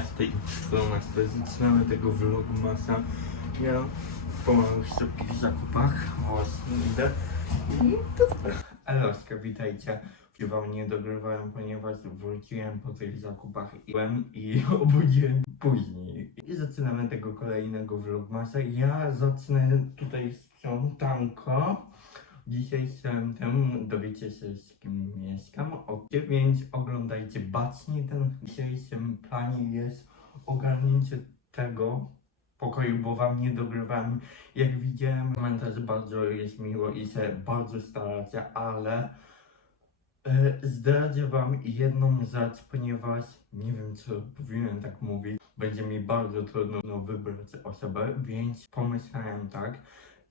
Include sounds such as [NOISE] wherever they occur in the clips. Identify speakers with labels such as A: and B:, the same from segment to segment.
A: 12.14 zaczynamy tego vlogmasa. Ja po małych szybkich zakupach właśnie idę. I to Aloska, witajcie. Wam nie dogrywałem, ponieważ wróciłem po tych zakupach i byłem i [LAUGHS] obudziłem później. I zaczynamy tego kolejnego vlogmasa. Ja zacznę tutaj sprzątanko. Dzisiejszym tym dowiecie się z kim mieszkam. O 9 oglądajcie bacznie ten w dzisiejszym planie jest ogarnięcie tego pokoju, bo wam nie dogrywałem. Jak widziałem komentarz bardzo jest miło i się bardzo staracie, ale e, zdradzę wam jedną rzecz, ponieważ nie wiem czy powinienem tak mówić. Będzie mi bardzo trudno no, wybrać osobę, więc pomyślałem tak,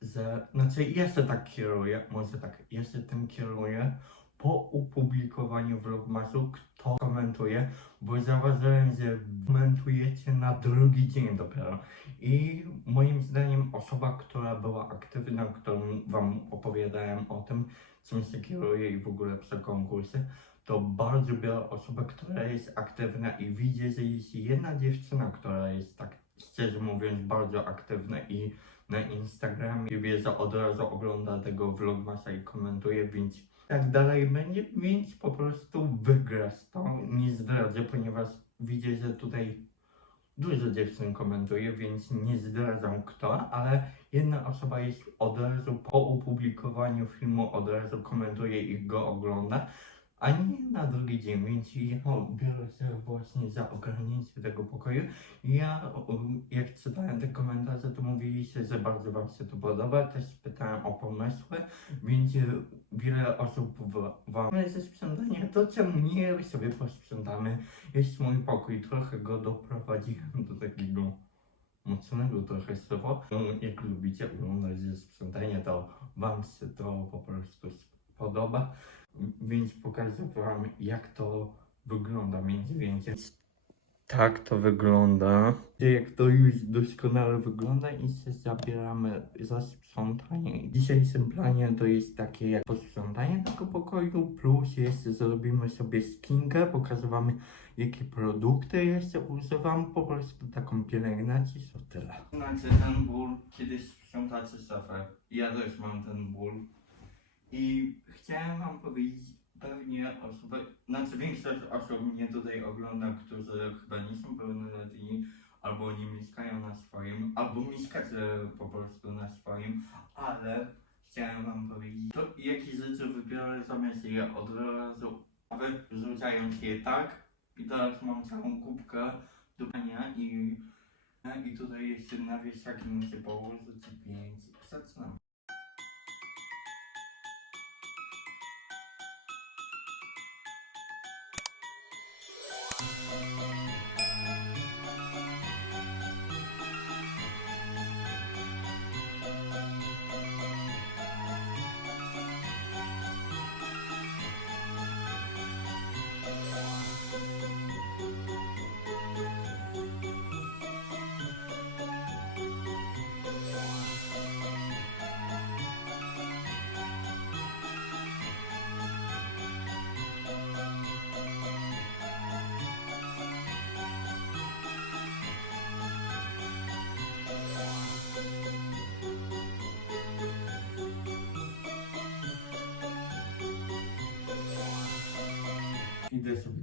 A: że, znaczy jeszcze tak kieruję, może tak, jeszcze tym kieruję po opublikowaniu vlogmasu, kto komentuje, bo zauważyłem, że komentujecie na drugi dzień dopiero. I moim zdaniem osoba, która była aktywna, którą wam opowiadałem o tym, czym się kieruje i w ogóle przy konkursy, to bardzo wiele osób, która jest aktywna i widzę, że jest jedna dziewczyna, która jest tak szczerze mówiąc bardzo aktywna i na Instagramie wie, że od razu ogląda tego vlogmasa i komentuje, więc tak dalej będzie, więc po prostu wygrasz to. Nie zdradzę, ponieważ widzę, że tutaj dużo dziewczyn komentuje, więc nie zdradzam kto, ale jedna osoba jest od razu po opublikowaniu filmu, od razu komentuje i go ogląda, a nie na drugi dzień, więc ja biorę się właśnie za ogarnięcie tego pokoju. Ja, jak czytałem te komentarze, to mówiliście, że bardzo Wam się to podoba. Też pytałem o pomysły, więc wiele osób Wam ze sprzątania, to czemu nie sobie posprzątamy. Jest mój pokój, trochę go doprowadziłem do takiego mocnego trochę słowa. No, jak lubicie oglądać ze sprzątania, to Wam się to po prostu podoba. Więc pokażę Wam, jak to wygląda między więcej. Tak to wygląda. Jak to już doskonale wygląda i się zabieramy za sprzątanie. W dzisiejszym planie to jest takie jak posprzątanie tego pokoju, plus jeszcze zrobimy sobie skinkę, pokażę Wam jakie produkty jeszcze używam, po prostu taką pielęgnację, to tyle. Znaczy ten ból, kiedyś sprzątacie szafę, ja też mam ten ból. I chciałem wam powiedzieć, pewnie osoby, znaczy większość osób mnie tutaj ogląda, którzy chyba nie są pełnoletni, albo nie mieszkają na swoim, albo mieszkacie po prostu na swoim, ale chciałem wam powiedzieć, to jakie rzeczy wybiorę zamiast je od razu wyrzucając je tak i teraz mam całą kubkę do prania i, i tutaj jeszcze na wieszaki muszę położyć, więc zaczynam.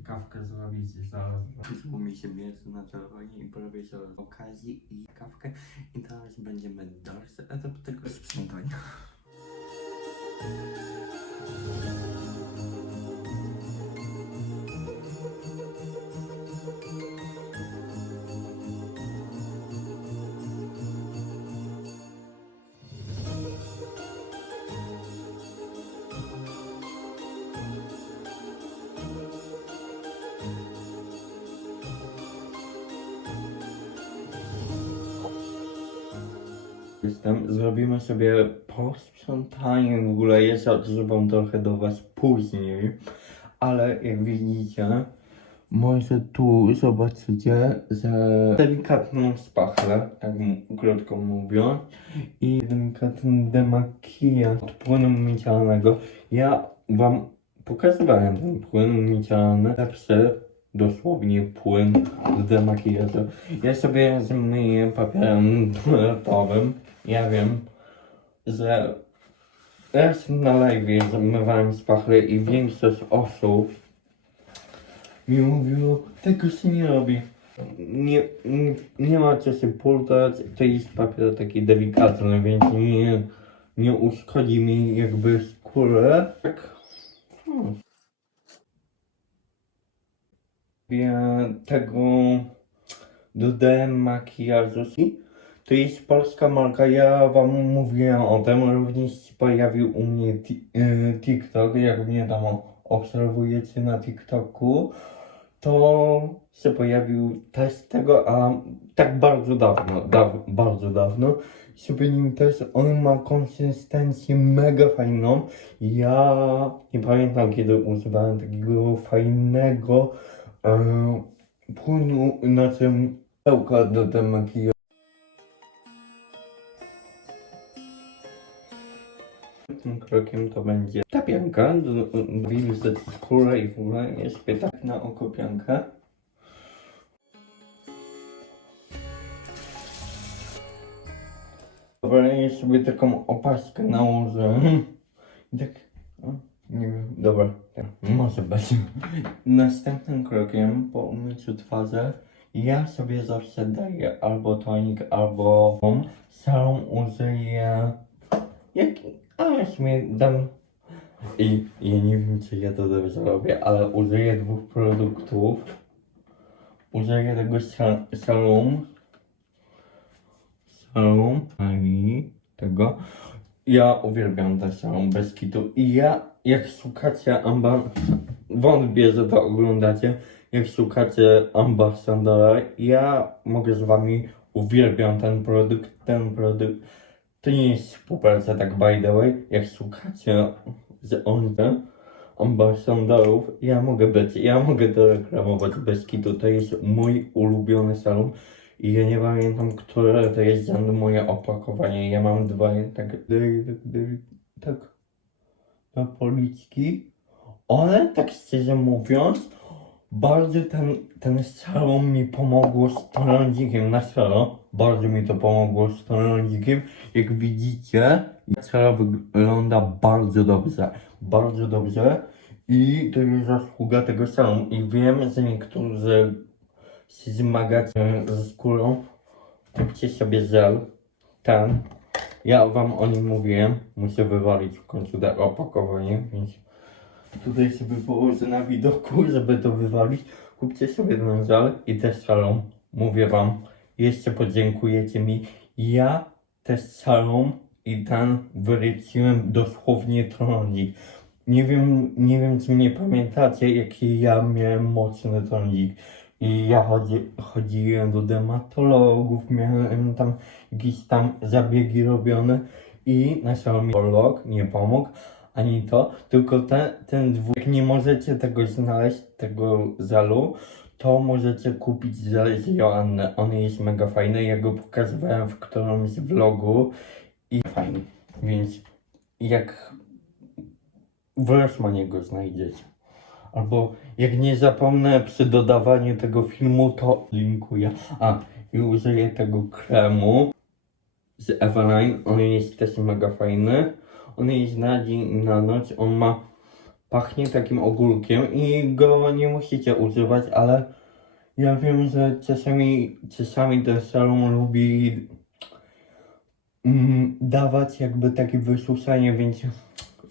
A: Kawkę zrobić zaraz. Bo mi się mięso na czerwonie i prawie się okazji i kawkę. I teraz będziemy dalszy etap tego Zrobimy sobie posprzątanie w ogóle. Ja się odzywam trochę do Was później, ale jak widzicie, może tu zobaczycie, że delikatną spachlę, tak krótko mówiąc, i delikatny demakijaż od płynu micialnego. Ja Wam pokazywałem ten płyn micialny, lepszy dosłownie płyn do demakijażu. Ja sobie zmyję papierem toaletowym. Ja wiem, że raz na live zmywałem spachlę i większość osób mi mówiło, tego się nie robi. Nie, nie, nie ma co się pultać, to jest papier taki delikatny, więc nie, nie uszkodzi mi jakby skórę. Tak. Hmm. Ja tego dodałem makijażu. To jest polska marka, ja wam mówiłem o tym, również się pojawił u mnie y, TikTok, jak mnie tam obserwujecie na TikToku, to się pojawił test tego, a tak bardzo dawno, daw, bardzo dawno, sobie nim też, on ma konsystencję mega fajną, ja nie pamiętam kiedy używałem takiego fajnego e, płynu, na czym pełka do tego krokiem to będzie ta pianka, wilżyć skórę i w ogóle sobie tak na oko piankę. Dobra, ja sobie taką opaskę nałożę. I tak, o, nie wiem, dobra, tak, może być. Następnym krokiem po umyciu twarzy ja sobie zawsze daję albo tonik, albo serum użyję jak, a ja sobie dam i ja nie wiem czy ja to dobrze robię, ale użyję dwóch produktów. Użyję tego ser- serum. Serum. I tego. Ja uwielbiam te serum bez kitu. I ja, jak szukacie amba... Wątpię, że to oglądacie. Jak szukacie ambasadora, ja mogę z wami uwielbiam ten produkt, ten produkt. To nie jest współpraca, tak by the way. Jak słuchacie z ONZE, ambasadorów, ja mogę być, ja mogę to reklamować bez kitu. To jest mój ulubiony salon i ja nie pamiętam, które to jest za moje opakowanie. Ja mam dwa, tak, tak, tak, na policzki. One, tak szczerze mówiąc, bardzo ten, ten salon mi pomogło z trądzikiem na serio. Bardzo mi to pomogło z trądzikiem. Jak widzicie, cera wygląda bardzo dobrze. Bardzo dobrze. I to jest zasługa tego salonu. I wiem, że niektórzy się zmagacie ze skórą. Kupcie sobie żel. Ten. Ja wam o nim mówiłem. Muszę wywalić w końcu to opakowanie, więc tutaj sobie położę na widoku, żeby to wywalić. Kupcie sobie ten żel i też salon. Mówię wam, jeszcze podziękujecie mi. Ja też salon i ten wyryciłem dosłownie trądzik. Nie wiem, nie wiem czy mnie pamiętacie, jaki ja miałem mocny trądzik. I ja chodzi, chodziłem do dermatologów, miałem tam jakieś tam zabiegi robione i na salon nie pomógł ani to, tylko ten, ten dwóch. Nie możecie tego znaleźć, tego żelu, to możecie kupić z Joanny. On jest mega fajny. Ja go pokazywałem w którymś vlogu i fajny. Więc jak w Rosmanie go znajdziecie. Albo jak nie zapomnę przy dodawaniu tego filmu, to linkuję. A, i użyję tego kremu z Eveline. On jest też mega fajny. On jest na dzień i na noc. On ma pachnie takim ogórkiem i go nie musicie używać, ale ja wiem, że czasami, czasami ten serum lubi mm, dawać jakby takie wysuszenie, więc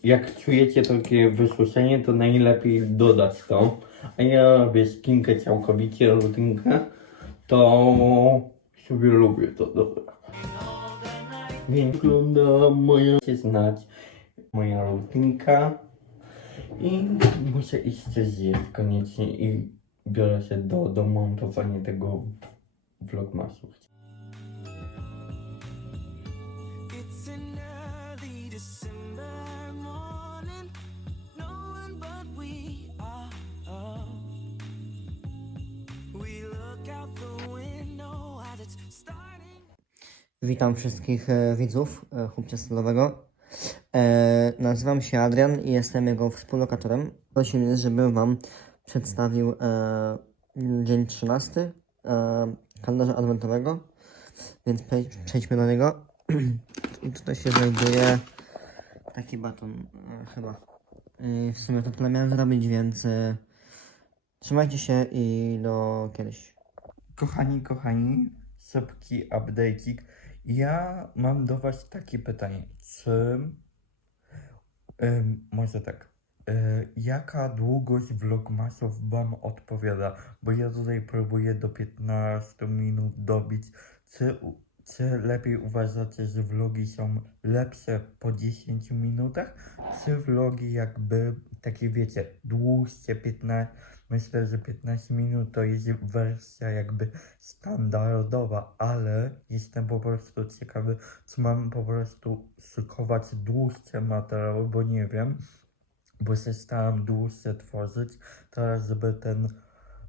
A: jak czujecie takie wysuszenie, to najlepiej dodać to. A ja robię skinkę całkowicie, rutynkę, to sobie lubię to, dobra. Więc wygląda moja się znać moja rutynka i muszę iść coś zjeść koniecznie i biorę się do, do montowania tego vlogmasu.
B: Witam wszystkich e, widzów e, Chłopcia Stylowego. E, nazywam się Adrian i jestem jego współlokatorem. Prosił mnie, żebym Wam przedstawił e, dzień 13 e, kalendarza adwentowego, więc przejdź, przejdźmy do niego. [CLEARS THROAT] I tutaj się znajduje taki baton chyba. I w sumie to tyle miałem zrobić, więc trzymajcie się i do kiedyś.
A: Kochani, kochani, szybki update'ik. Ja mam do Was takie pytanie. Czy... Ym, może tak. Y, jaka długość vlogmasów Wam odpowiada? Bo ja tutaj próbuję do 15 minut dobić. Czy, czy lepiej uważacie, że vlogi są lepsze po 10 minutach? Czy vlogi jakby takie wiecie, dłuższe 15 Myślę, że 15 minut to jest wersja jakby standardowa, ale jestem po prostu ciekawy, czy mam po prostu szykować dłuższe materiały, bo nie wiem, bo się starałem dłuższe tworzyć, teraz żeby ten,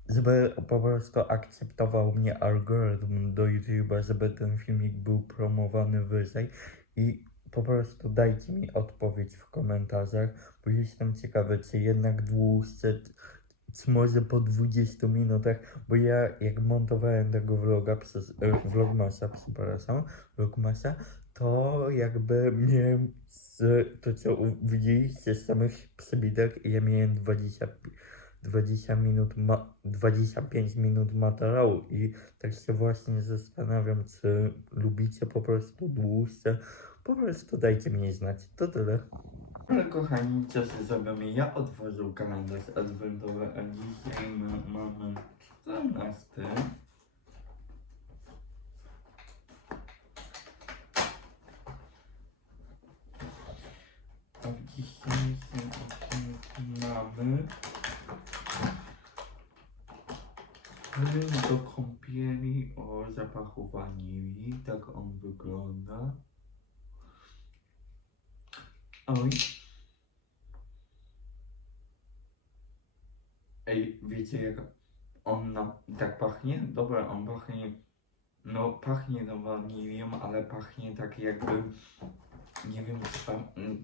A: żeby po prostu akceptował mnie algorytm do YouTube'a, żeby ten filmik był promowany wyżej. I po prostu dajcie mi odpowiedź w komentarzach, bo jestem ciekawy, czy jednak dłuższe czy może po 20 minutach, bo ja jak montowałem tego vloga przez e, vlogmasa, przepraszam, vlogmasa, to jakby miałem z, to co widzieliście z samych przebitek, ja miałem 20, pi- 20 minut, ma, 25 minut materiału i tak się właśnie zastanawiam, czy lubicie po prostu dłuższe, po prostu dajcie mi znać, to tyle. Ale kochani, czas zrobimy. Ja otworzył kalendarz adwentowy, a dzisiaj ma, mamy 14. A w dzisiejszym odcinku mamy płyn do kąpieli o zapachu wanilii. Tak on wygląda. Oj. Ej, wiecie jak on na, tak pachnie? Dobra, on pachnie, no pachnie no wanilią, ale pachnie tak jakby, nie wiem czy,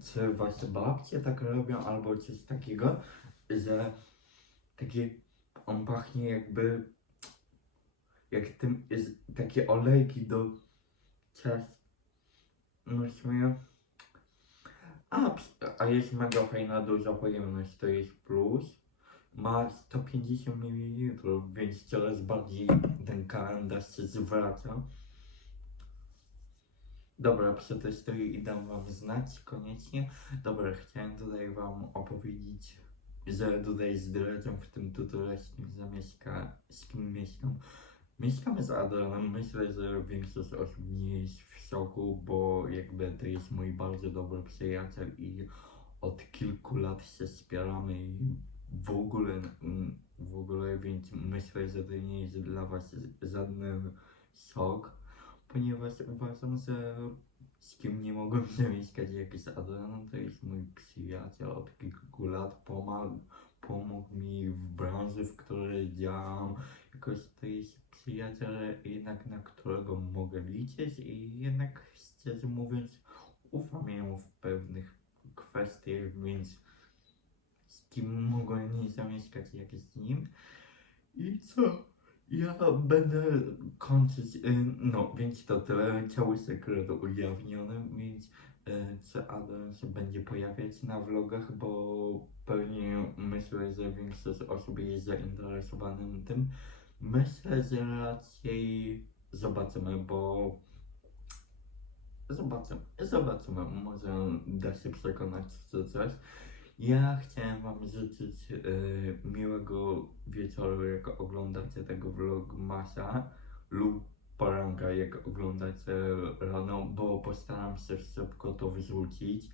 A: czy wasze babcie tak robią albo coś takiego, że takie, on pachnie jakby, jak tym, jest takie olejki do ciast, no sumie, a, a jest mega fajna duża pojemność, to jest plus. Ma 150 ml, więc coraz bardziej ten kalendarz się zwraca. Dobra, przetestuję i dam wam znać koniecznie. Dobra, chciałem tutaj wam opowiedzieć, że tutaj zdradzam w tym tutorialskim zamieszka, z kim mieszkam. Mieszkamy z Adrianem. Myślę, że większość osób nie jest w szoku, bo jakby to jest mój bardzo dobry przyjaciel i od kilku lat się wspieramy i w ogóle, mm, w ogóle, więc myślę, że to nie jest dla Was żaden szok, ponieważ uważam, że z kim nie mogłem [LAUGHS] się mieszkać jak z Adrianem, to jest mój przyjaciel od kilku lat, pomagał, pomógł mi w branży, w której działam, jakoś to jest przyjaciel jednak na którego mogę liczyć i jednak szczerze mówiąc ufam jemu w pewnych kwestiach, więc z kim mogę nie zamieszkać jak z nim. I co? Ja będę kończyć, y, no więc to tyle, cały sekret ujawniony, więc y, co się będzie pojawiać na vlogach, bo pewnie myślę, że większość osób jest zainteresowanym tym. Myślę, że raczej zobaczymy, bo zobaczymy, zobaczymy, może da się przekonać czy coś. Ja chciałem Wam życzyć e, miłego wieczoru, jak oglądacie tego vlogmasa lub poranka, jak oglądacie rano, bo postaram się szybko to wrzucić.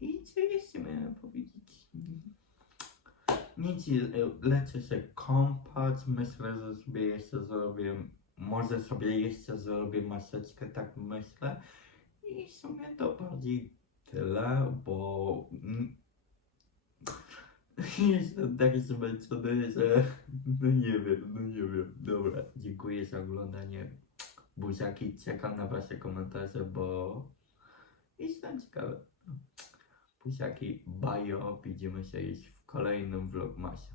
A: I miałem powiedzieć? Nic, e, lecę się kąpać, myślę, że sobie jeszcze zrobię, może sobie jeszcze zrobię maseczkę, tak myślę. I w sumie to bardziej tyle, bo mm, [LAUGHS] jestem tak zmęczony, że no nie wiem, no nie wiem. Dobra, dziękuję za oglądanie. Buziaki, czekam na wasze komentarze, bo jestem ciekawy. Buziaki, bajo, widzimy się już kolejnym vlogmasie.